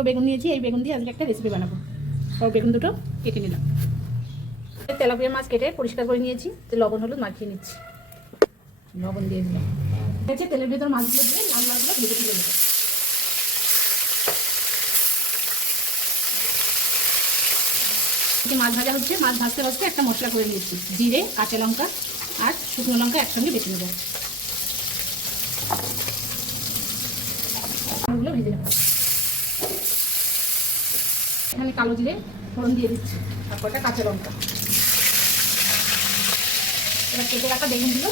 দুটো বেগুন নিয়েছি, এই বেগুন দিয়ে আজকে একটা রেসিপি বানাবো। সব বেগুন দুটো কেটে নিলাম। তেলাপিয়া মাছ কেটে পরিষ্কার করে নিয়েছি, লবণ হলুদ মাখিয়ে নিচ্ছি। লবণ দিয়ে দিলাম। তেলের ভেতর মাছগুলো দিয়ে লাল মাছগুলো ভেজে তুলে নেবো। মাছ ভাজা হচ্ছে, মাছ ভাজতে ভাজতে একটা মশলা করে নিয়েছি, জিরে, কাঁচা লঙ্কা আর শুকনো লঙ্কা একসঙ্গে বেটে নেবো। ওগুলো ভেজে নেবো। এখানে কালো জিরে ফোড়ন দিয়ে দিচ্ছি, আর কটা কাঁচা লঙ্কা। এবার কেটে রাখা বেগুনগুলো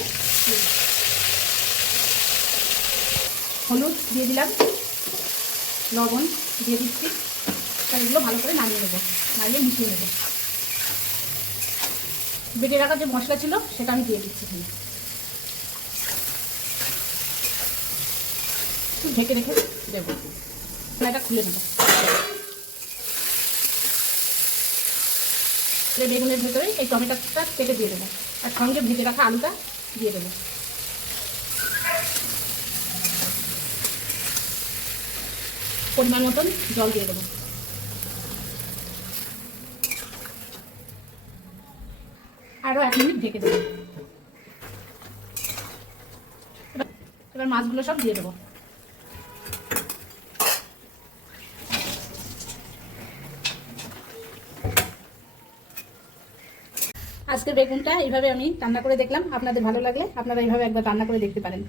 হলুদ দিয়ে দিলাম, লবণ দিয়ে দিচ্ছি। এগুলো ভালো করে নাড়িয়ে নেবো, নাড়িয়ে মিশিয়ে নেবো। বেটে রাখা যে মশলা ছিল সেটা আমি দিয়ে দিচ্ছি। একটু ঢেকে রেখে দেবো, এটা খুলে নেবো। বেগুনের ভেতরে এই টমেটোটা কেটে দিয়ে দেবো, আর সঙ্গে ভেজে রাখা আলুটা দিয়ে দেবো। পরিমাণ মতন জল দিয়ে দেবো। আরও 1 মিনিট ঢেকে দেবো। এবার মাছগুলো সব দিয়ে দেবো। আজকের বেগুনটা এইভাবে আমি রান্না করে দেখলাম। আপনাদের ভালো লাগলে আপনারা এইভাবে একবার রান্না করে দেখতে পারেন।